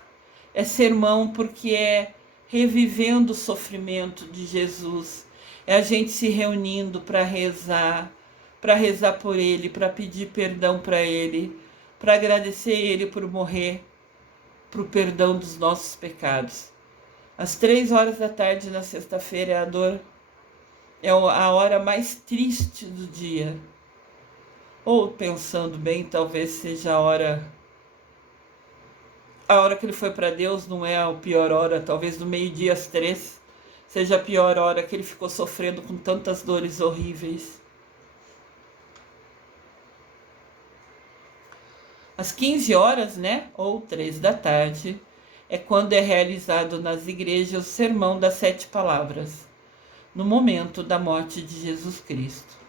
É sermão porque é revivendo o sofrimento de Jesus. É a gente se reunindo para rezar por ele, para pedir perdão para ele, para agradecer ele por morrer, para o perdão dos nossos pecados. Às 3 horas da tarde na sexta-feira, a dor é a hora mais triste do dia. Ou, pensando bem, talvez seja a hora que ele foi para Deus, não é a pior hora. Talvez do meio-dia às 3 seja a pior hora, que ele ficou sofrendo com tantas dores horríveis. Às 15 horas, né, ou 3 da tarde, é quando é realizado nas igrejas o Sermão das 7 Palavras, no momento da morte de Jesus Cristo.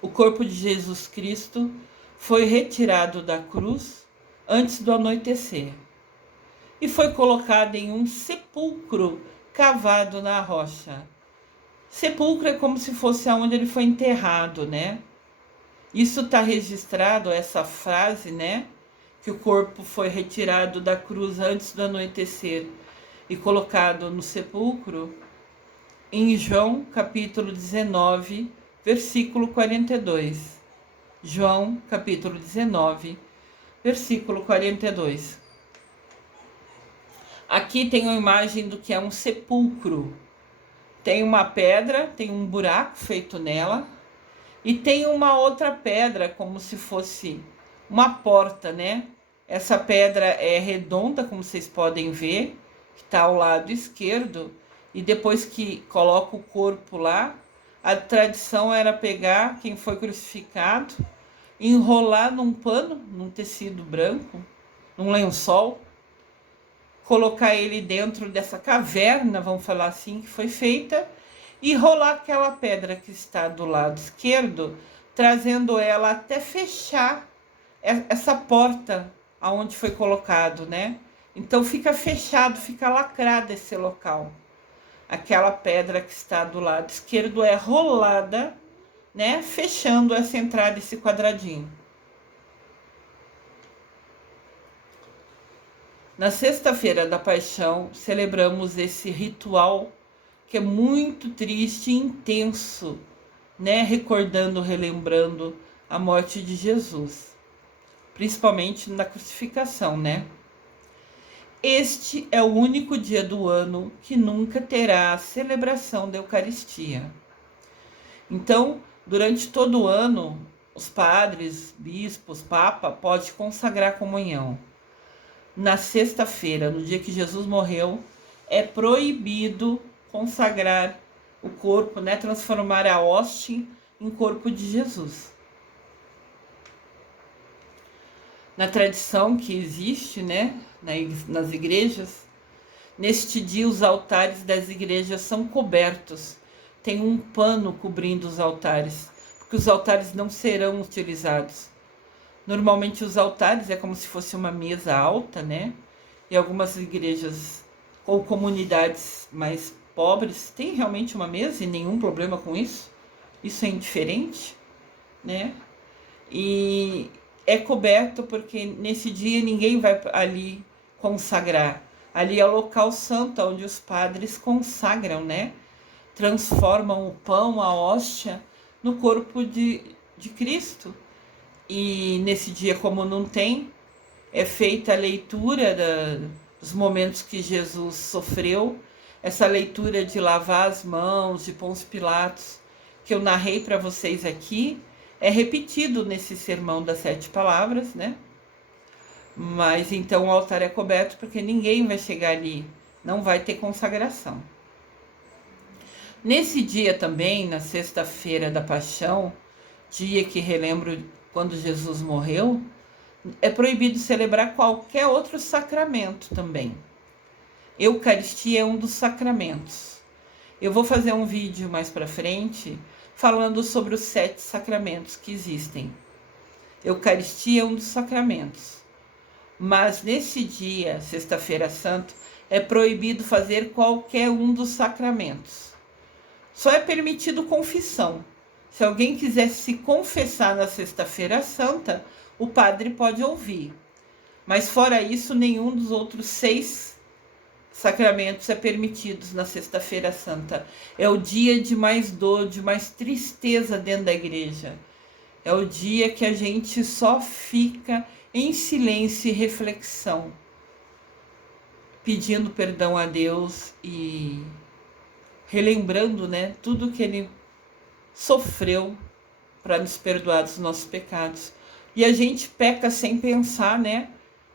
O corpo de Jesus Cristo foi retirado da cruz antes do anoitecer e foi colocado em um sepulcro cavado na rocha. Sepulcro é como se fosse aonde ele foi enterrado, né? Isso está registrado, essa frase, né? Que o corpo foi retirado da cruz antes do anoitecer e colocado no sepulcro, em João capítulo 19, versículo 42. João capítulo 19, versículo 42. Aqui tem uma imagem do que é um sepulcro. Tem uma pedra, tem um buraco feito nela, e tem uma outra pedra, como se fosse uma porta, né? Essa pedra é redonda, como vocês podem ver, que está ao lado esquerdo, e depois que coloca o corpo lá, a tradição era pegar quem foi crucificado, enrolar num pano, num tecido branco, num lençol, colocar ele dentro dessa caverna, vamos falar assim, que foi feita, e rolar aquela pedra que está do lado esquerdo, trazendo ela até fechar essa porta aonde foi colocado, né? Então fica fechado, fica lacrado esse local. Aquela pedra que está do lado esquerdo é rolada, né? Fechando essa entrada, esse quadradinho. Na sexta-feira da Paixão, celebramos esse ritual que é muito triste e intenso, né? Recordando, relembrando a morte de Jesus, principalmente na crucificação, né? Este é o único dia do ano que nunca terá a celebração da Eucaristia. Então, durante todo o ano, os padres, bispos, papa, podem consagrar a comunhão. Na sexta-feira, no dia que Jesus morreu, é proibido consagrar o corpo, né? Transformar a hóstia em corpo de Jesus. Na tradição que existe, né? Nas igrejas, neste dia os altares das igrejas são cobertos. Tem um pano cobrindo os altares, porque os altares não serão utilizados. Normalmente os altares é como se fosse uma mesa alta, né? E algumas igrejas ou comunidades mais pobres têm realmente uma mesa e nenhum problema com isso. Isso é indiferente, né? E é coberto porque nesse dia ninguém vai ali consagrar. Ali é o local santo onde os padres consagram, né? Transformam o pão, a hóstia, no corpo de Cristo. E nesse dia, como não tem, é feita a leitura dos momentos que Jesus sofreu, essa leitura de lavar as mãos de Pôncio Pilatos, que eu narrei para vocês aqui, é repetido nesse sermão das 7 palavras, né? Mas então o altar é coberto porque ninguém vai chegar ali, não vai ter consagração. Nesse dia também, na sexta-feira da Paixão, dia que relembro quando Jesus morreu, é proibido celebrar qualquer outro sacramento também. Eucaristia é um dos sacramentos. Eu vou fazer um vídeo mais para frente falando sobre os 7 sacramentos que existem. Eucaristia é um dos sacramentos. Mas nesse dia, sexta-feira santa, é proibido fazer qualquer um dos sacramentos. Só é permitido confissão. Se alguém quiser se confessar na sexta-feira santa, o padre pode ouvir. Mas fora isso, nenhum dos outros 6 sacramentos é permitido na sexta-feira santa. É o dia de mais dor, de mais tristeza dentro da igreja. É o dia que a gente só fica em silêncio e reflexão, pedindo perdão a Deus e relembrando, né, tudo que ele sofreu para nos perdoar dos nossos pecados. E a gente peca sem pensar, né?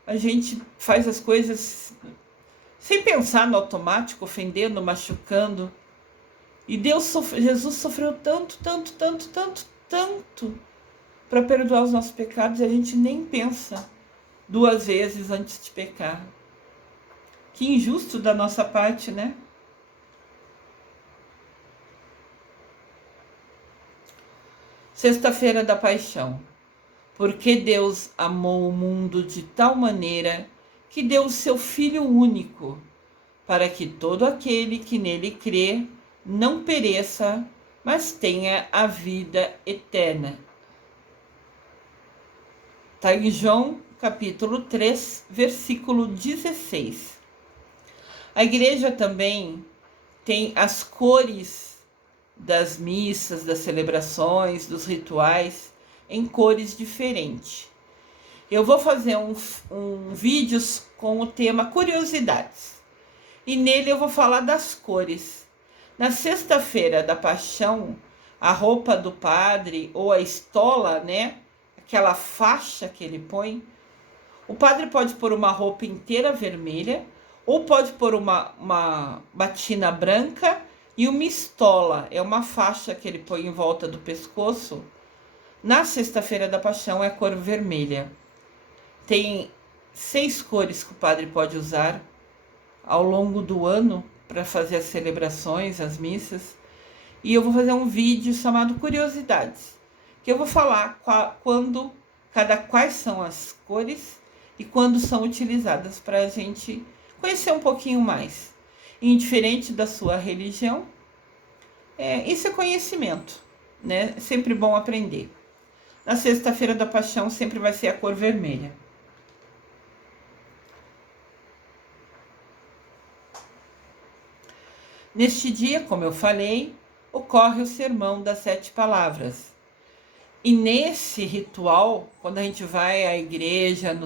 A gente faz as coisas sem pensar, no automático, ofendendo, machucando. E Jesus sofreu tanto, tanto, tanto, tanto, tanto para perdoar os nossos pecados e a gente nem pensa 2 vezes antes de pecar. Que injusto da nossa parte, né? Sexta-feira da Paixão. Porque Deus amou o mundo de tal maneira que deu o seu Filho único, para que todo aquele que nele crê não pereça, mas tenha a vida eterna. Está em João capítulo 3, versículo 16. A igreja também tem as cores das missas, das celebrações, dos rituais, em cores diferentes. Eu vou fazer um vídeo com o tema curiosidades. E nele eu vou falar das cores. Na sexta-feira da Paixão, a roupa do padre ou a estola, né? Aquela faixa que ele põe. O padre pode pôr uma roupa inteira vermelha ou pode pôr uma batina branca e uma estola. É uma faixa que ele põe em volta do pescoço. Na sexta-feira da Paixão é a cor vermelha. Tem 6 cores que o padre pode usar ao longo do ano para fazer as celebrações, as missas. E eu vou fazer um vídeo chamado Curiosidades, que eu vou falar quais são as cores e quando são utilizadas para a gente conhecer um pouquinho mais. Indiferente da sua religião, isso é conhecimento, né? É sempre bom aprender. Na sexta-feira da Paixão sempre vai ser a cor vermelha. Neste dia, como eu falei, ocorre o sermão das 7 palavras. E nesse ritual, quando a gente vai à igreja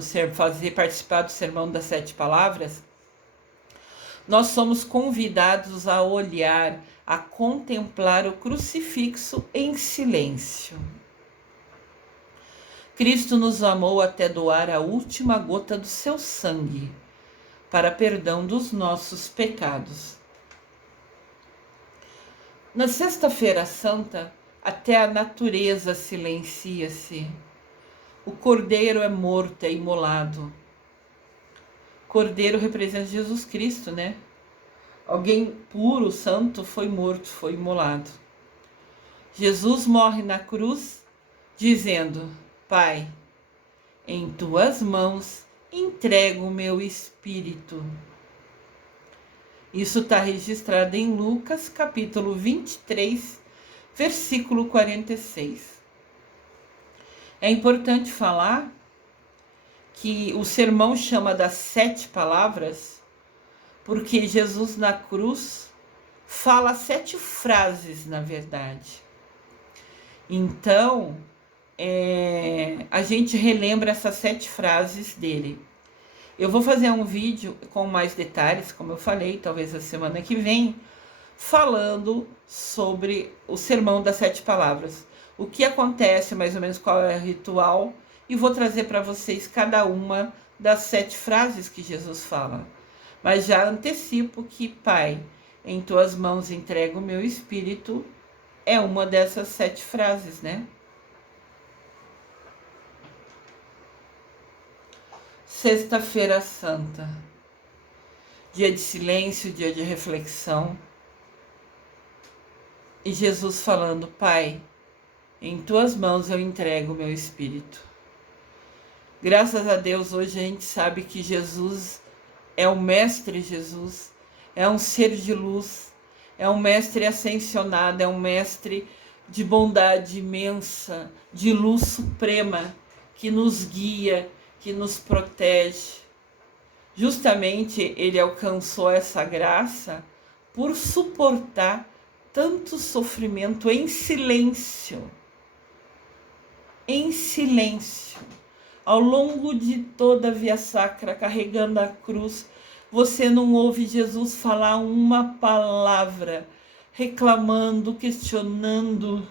participar do sermão das 7 palavras, nós somos convidados a olhar, a contemplar o crucifixo em silêncio. Cristo nos amou até doar a última gota do seu sangue para perdão dos nossos pecados. Na sexta-feira santa, até a natureza silencia-se. O cordeiro é morto, é imolado. Cordeiro representa Jesus Cristo, né? Alguém puro, santo, foi morto, foi imolado. Jesus morre na cruz dizendo: Pai, em tuas mãos entrego o meu espírito. Isso está registrado em Lucas, capítulo 23, versículo 46. É importante falar que o sermão chama das 7 palavras, porque Jesus na cruz fala 7 frases, na verdade. Então, a gente relembra essas 7 frases dele. Eu vou fazer um vídeo com mais detalhes, como eu falei, talvez a semana que vem, falando sobre o sermão das 7 palavras. O que acontece, mais ou menos qual é o ritual, e vou trazer para vocês cada uma das 7 frases que Jesus fala. Mas já antecipo que, Pai, em tuas mãos entrego o meu espírito, é uma dessas 7 frases, né? Sexta-feira Santa, dia de silêncio, dia de reflexão. E Jesus falando: Pai, em tuas mãos eu entrego o meu espírito. Graças a Deus, hoje a gente sabe que Jesus é o Mestre Jesus, é um ser de luz, é um Mestre ascensionado, é um Mestre de bondade imensa, de luz suprema, que nos guia, que nos protege. Justamente ele alcançou essa graça por suportar tanto sofrimento em silêncio. Em silêncio. Ao longo de toda a Via Sacra, carregando a cruz, você não ouve Jesus falar uma palavra, reclamando, questionando,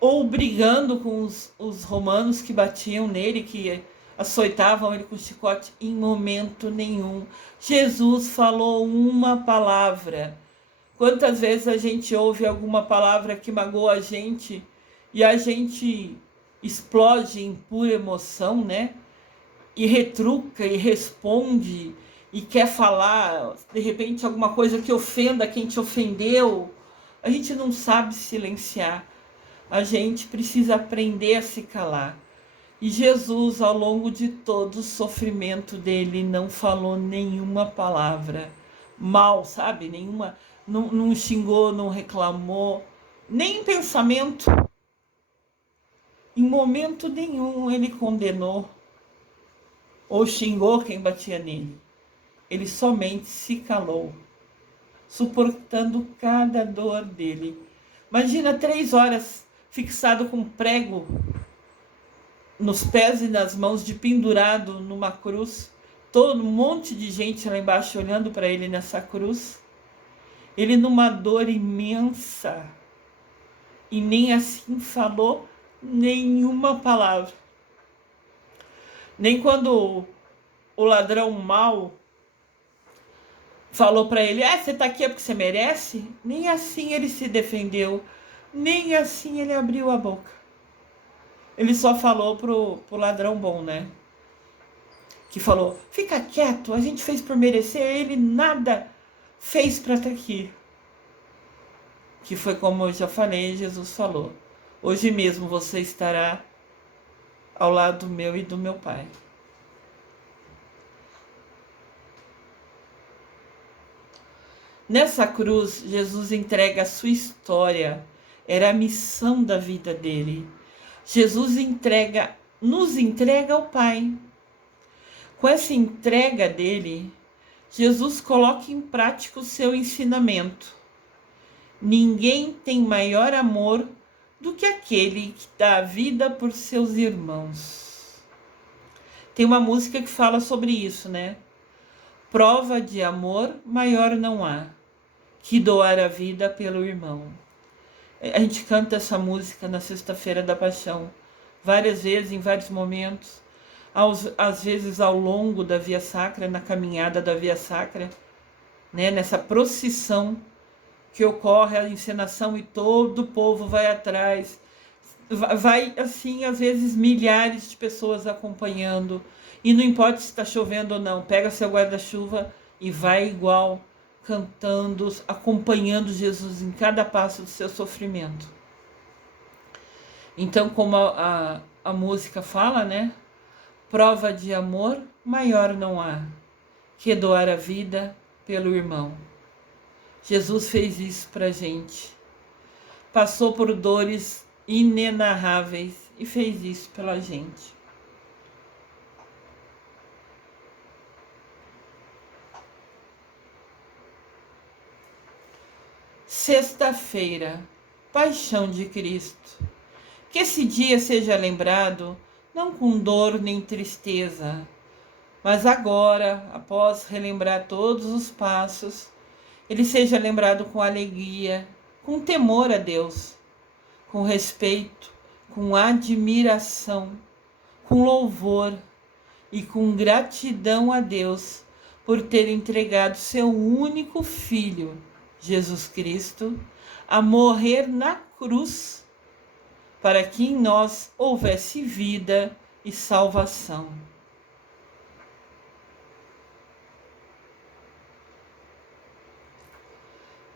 ou brigando com os romanos que batiam nele, que açoitavam ele com chicote. Em momento nenhum Jesus falou uma palavra. Quantas vezes a gente ouve alguma palavra que magoa a gente e a gente explode em pura emoção, né? E retruca e responde e quer falar, de repente, alguma coisa que ofenda quem te ofendeu. A gente não sabe silenciar. A gente precisa aprender a se calar. E Jesus, ao longo de todo o sofrimento dele, não falou nenhuma palavra mal, sabe? Nenhuma, não xingou, não reclamou, nem em pensamento. Em momento nenhum ele condenou ou xingou quem batia nele. Ele somente se calou, suportando cada dor dele. Imagina 3 horas fixado com prego nos pés e nas mãos, de pendurado numa cruz, todo um monte de gente lá embaixo olhando para ele nessa cruz, ele numa dor imensa, e nem assim falou nenhuma palavra. Nem quando o ladrão mau falou para ele: você tá aqui é porque você merece? Nem assim ele se defendeu, nem assim ele abriu a boca. Ele só falou pro ladrão bom, né? Que falou: fica quieto, a gente fez por merecer, ele nada fez para estar aqui. Que foi como eu já falei, Jesus falou: hoje mesmo você estará ao lado meu e do meu Pai. Nessa cruz, Jesus entrega a sua história, era a missão da vida dele. Jesus nos entrega ao Pai. Com essa entrega dele, Jesus coloca em prática o seu ensinamento. Ninguém tem maior amor do que aquele que dá a vida por seus irmãos. Tem uma música que fala sobre isso, né? Prova de amor maior não há que doar a vida pelo irmão. A gente canta essa música na Sexta-feira da Paixão, várias vezes, em vários momentos, às vezes ao longo da Via Sacra, na caminhada da Via Sacra, né, nessa procissão que ocorre a encenação e todo o povo vai atrás, vai assim, às vezes milhares de pessoas acompanhando, e não importa se está chovendo ou não, pega seu guarda-chuva e vai igual, cantando, acompanhando Jesus em cada passo do seu sofrimento. Então, como a música fala, né? Prova de amor maior não há que doar a vida pelo irmão. Jesus fez isso pra gente. Passou por dores inenarráveis e fez isso pela gente. Sexta-feira, Paixão de Cristo. Que esse dia seja lembrado não com dor nem tristeza, mas agora, após relembrar todos os passos, ele seja lembrado com alegria, com temor a Deus, com respeito, com admiração, com louvor e com gratidão a Deus por ter entregado seu único filho, Jesus Cristo, a morrer na cruz para que em nós houvesse vida e salvação.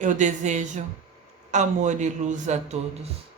Eu desejo amor e luz a todos.